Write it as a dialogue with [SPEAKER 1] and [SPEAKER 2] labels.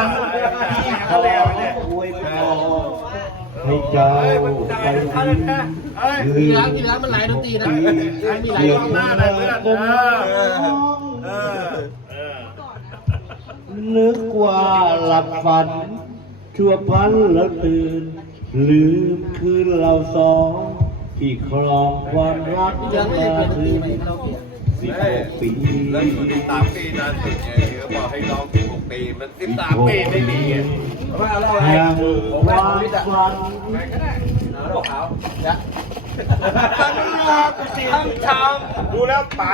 [SPEAKER 1] เลยเนี่ยเขาแล้ให้เจ้าไป
[SPEAKER 2] ดร้านกิร้ามันหลายดนตีนะมีหลายรงมากเลยเพืน
[SPEAKER 1] เออนึกว่าหลับฝัน ชั่วพันแล้วตื่น ลืมคืนเราสองที่ครองความรักยัม่เป็าเปลนสิบหกปี
[SPEAKER 3] แล้วสิดทามปีนั้นเขาบอกให้ร้องสิบหกปีมันสิบสามปีไม่มีมาแ
[SPEAKER 2] ล้วไงผมว่าควันหนาว่
[SPEAKER 1] าวนะทั้งลาท
[SPEAKER 4] ั้งชามดูแล้วป๋า